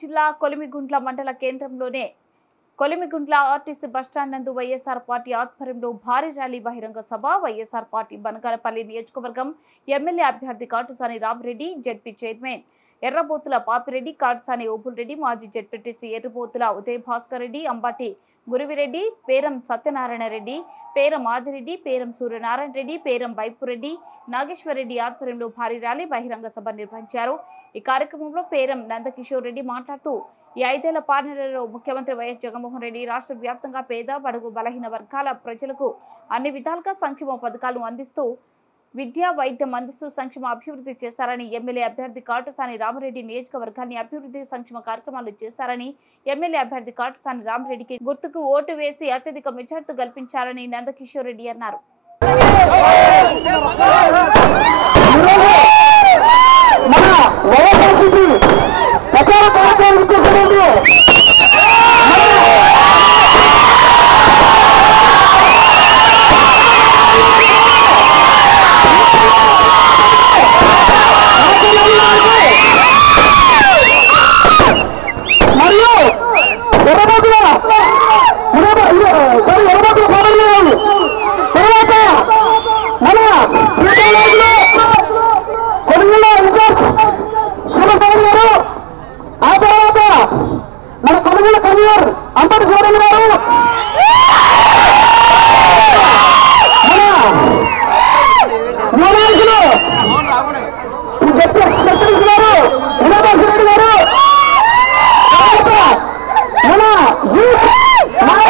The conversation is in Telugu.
జిల్లా కొలిమిగుంట్ల మండల కేంద్రంలోనే కొలిమిగుంట్ల ఆర్టీసీ బస్టాండ్ నందు వైఎస్ఆర్ పార్టీ ఆధ్వర్యంలో భారీ ర్యాలీ బహిరంగ సభ. వైఎస్ఆర్ పార్టీ బనగానపల్లి నియోజకవర్గం ఎమ్మెల్యే అభ్యర్థి కాటసాని రామిరెడ్డి, జెడ్పీ చైర్మన్ ఎర్రబోతుల పాపిరెడ్డి, కాటసాని ఓబుల్రెడ్డి, మాజీ జెడ్పీటీసీ ఎర్రబోతుల ఉదయ్ భాస్కర్ రెడ్డి, అంబాటి గురువిరెడ్డి, పేరం సత్యనారాయణ రెడ్డి, పేరం ఆదిరెడ్డి, పేరం సూర్యనారాయణ రెడ్డి, పేరం వైపురెడ్డి, నాగేశ్వరరెడ్డి ఆధ్వర్యంలో భారీ ర్యాలీ బహిరంగ సభ నిర్వహించారు. ఈ కార్యక్రమంలో పేరం నందకిషోర్ రెడ్డి మాట్లాడుతూ ఈ 5 ఏళ్ల పాలనలో ముఖ్యమంత్రి వైఎస్ జగన్మోహన్ రెడ్డి రాష్ట్ర వ్యాప్తంగా పేద, బడుగు, బలహీన వర్గాల ప్రజలకు అన్ని విధాలుగా సంక్షేమ పథకాలను అందిస్తూ విద్యా, వైద్యం అందిస్తూ సంక్షేమ అభివృద్ధి చేశారని, ఎమ్మెల్యే అభ్యర్థి కాటసాని రామిరెడ్డి నియోజకవర్గాన్ని అభివృద్ధి సంక్షేమ కార్యక్రమాలు చేశారని, ఎమ్మెల్యే అభ్యర్థి కాటసాని రామిరెడ్డికి గుర్తుకు ఓటు వేసి అత్యధిక మెజార్టీ కల్పించాలని నందకిషోర్ రెడ్డి అన్నారు. మన